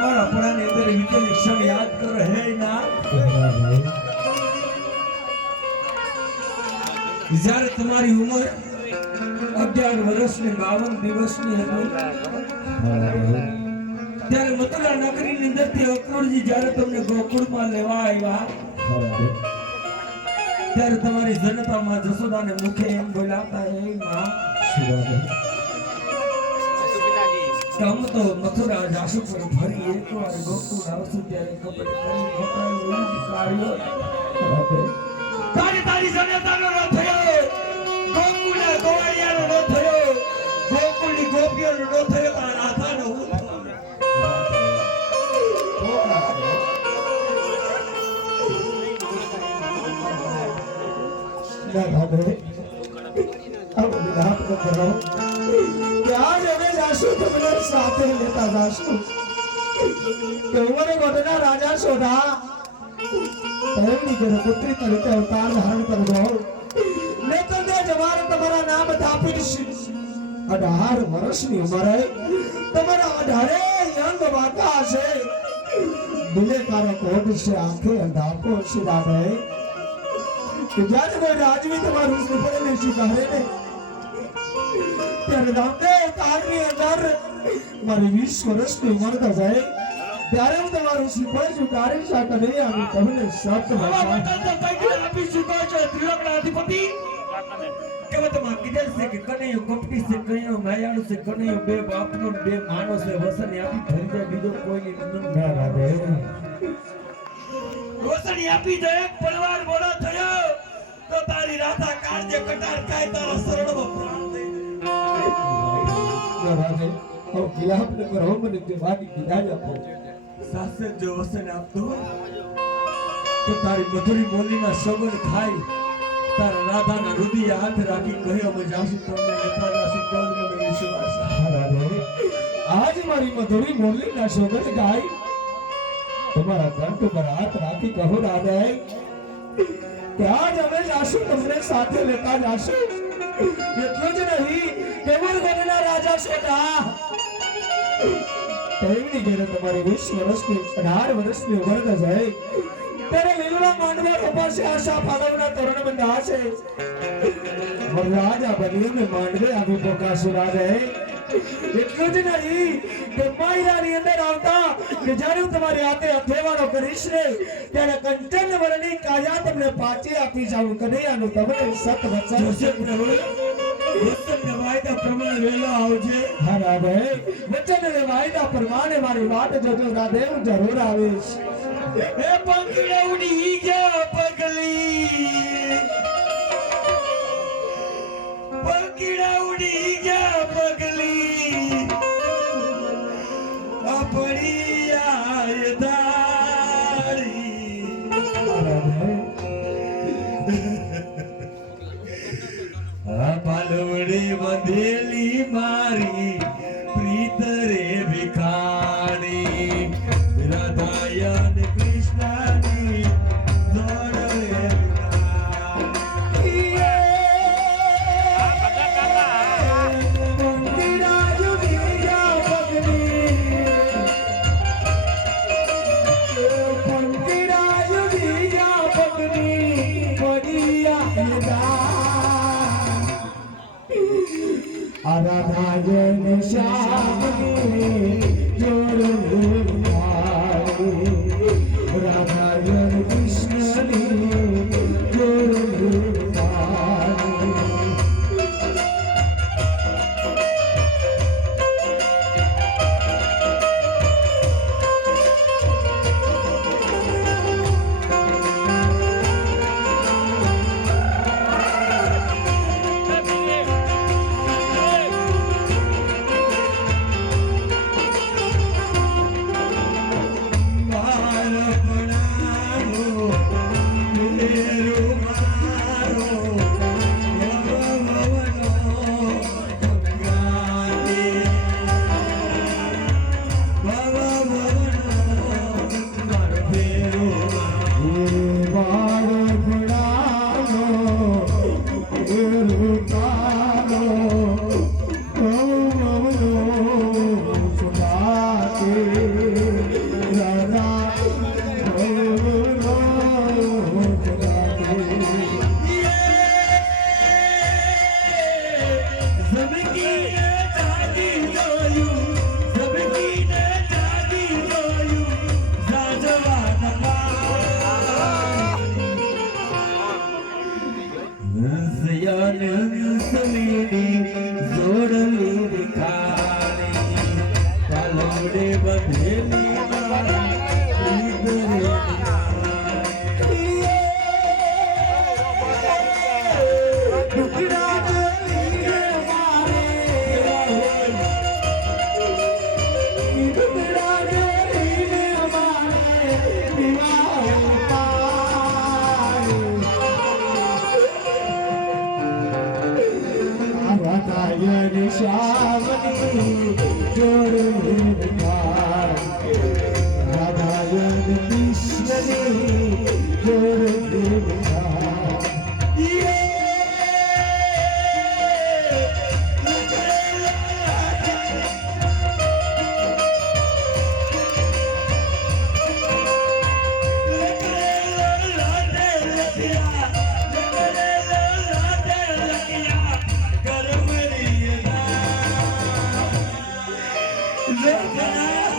મારા પડાની અંદર વીતેલી ક્ષણ યાદ કરો હે ના જ્યારે તમારી ઉંમર 11 વર્ષની 52 દિવસની હતી ત્યારે મથુરા નગરીની અંદરથી અક્રૂરજી જ્યારે તમને ગોકુળમાં લેવા આવ્યા ત્યારે તમારી જનતામાં જશોદાને મુખે એમ બોલાવતા હે માં કામ તો મથુરા જાસુ પર ફરી એકવાર ગોકુળ આવશું ત્યારે ખબર પડી ગોપાળનું કાર્ય તારી જનતાનો ન થયો ગોકુળના ગોવાળિયાનો ન થયો ગોકુળની ગોપીઓનો ન થયો આ રાધાનો હું સાથે લેતા જાશું રાજા શોધા તેમની ઘરે પુત્રી તરીકે અવતાર ધારણ કરજો ને તો તે જવાર તમારા નામ થાપીશ 18 વર્ષની ઉંમરે તમારા 18 અંગ વાતા છે દિલે કારો કોટ છે આંખે અંધાપો છે રાધે કે જ્યારે કોઈ રાજવી તમારું સુપરને સ્વીકારે ને ત્યારે રામદેવ તારની અંદર મારી 20 વર્ષની ઉંમર થાય ત્યારે હું તમારું સુપર સ્વીકારી શકું નહીં આવી તમને સત્ય આપી ચૂકો છો ત્રિલોકના અધિપતિ કે તમે કીધેલ છે કે કનૈયો કપટી છે કનૈયો માયાળુ છે કનૈયો બે બાપનો બે માનો છે વસની આપી ધરી જાય બીજો કોઈની નંદન ના રાધે વસની આપી દે પરિવાર મોડો થયો તો તારી રાધા કાળજે કટાર કાય તારા શરણમાં પ્રાણ દે રાધે ઓ ખિલાફ ન કરો મને કે વાડી કીધા આપો સાસે જો વસન આપતો તો તારી મધુરી બોલીમાં સગન ખાઈ તારા રાધાના હૃદય હાથ રાખી કહ્યો અમે જાસુ તમને લેતા જાસુ કોણ મને વિશ્વાસ રાધે આજ મારી મધુરી બોલીના સગન ગાઈ તમારા કંઠ પર હાથ રાખી કહો રાધે કે આજ અમે જાસુ તમને સાથે લેતા જાસુ એટલું જ નહીં કેવર ગણના રાજા શોધા તેમની ઘરે તમારી 20 વર્ષની 18 વર્ષની ઉંમર થાય ત્યારે લીલા માંડવા ઉપર આશા ફાળવના તોરણ બંધા છે રાજા બનીને માંડવે આવી પોકાશુ રાધે એટલું જ નહીં કે માયરાની અંદર આવતા કે જ્યારે હું તમારી હાથે અથેવાળો કરીશ ને ત્યારે કંચન વરણી કાયા તમને પાછી આપી જાઉં કનૈયાનું તમને સત વચન છે પ્રભુ વચન વાયદા પ્રમાણે વેલો આવજે હા રાધે વચન વાયદા પ્રમાણે મારી વાટ જોજો રાધે હું જરૂર આવીશ એ પંખીડા ઉડી ગયા પગલી પંખીડા ઉડી ગયા પગલી આપણી આયદારી આ પાલવડી બંધેલી મારી પ્રીત રે ભિખારી રાધાયન કૃષ્ણની જોડ રે राधायन श्यामनी जोड़ राधायन कृष्णनी जोड़ રામની જોડે નિહાર રાધાયન કૃષ્ણની જોડે નિહાર Look at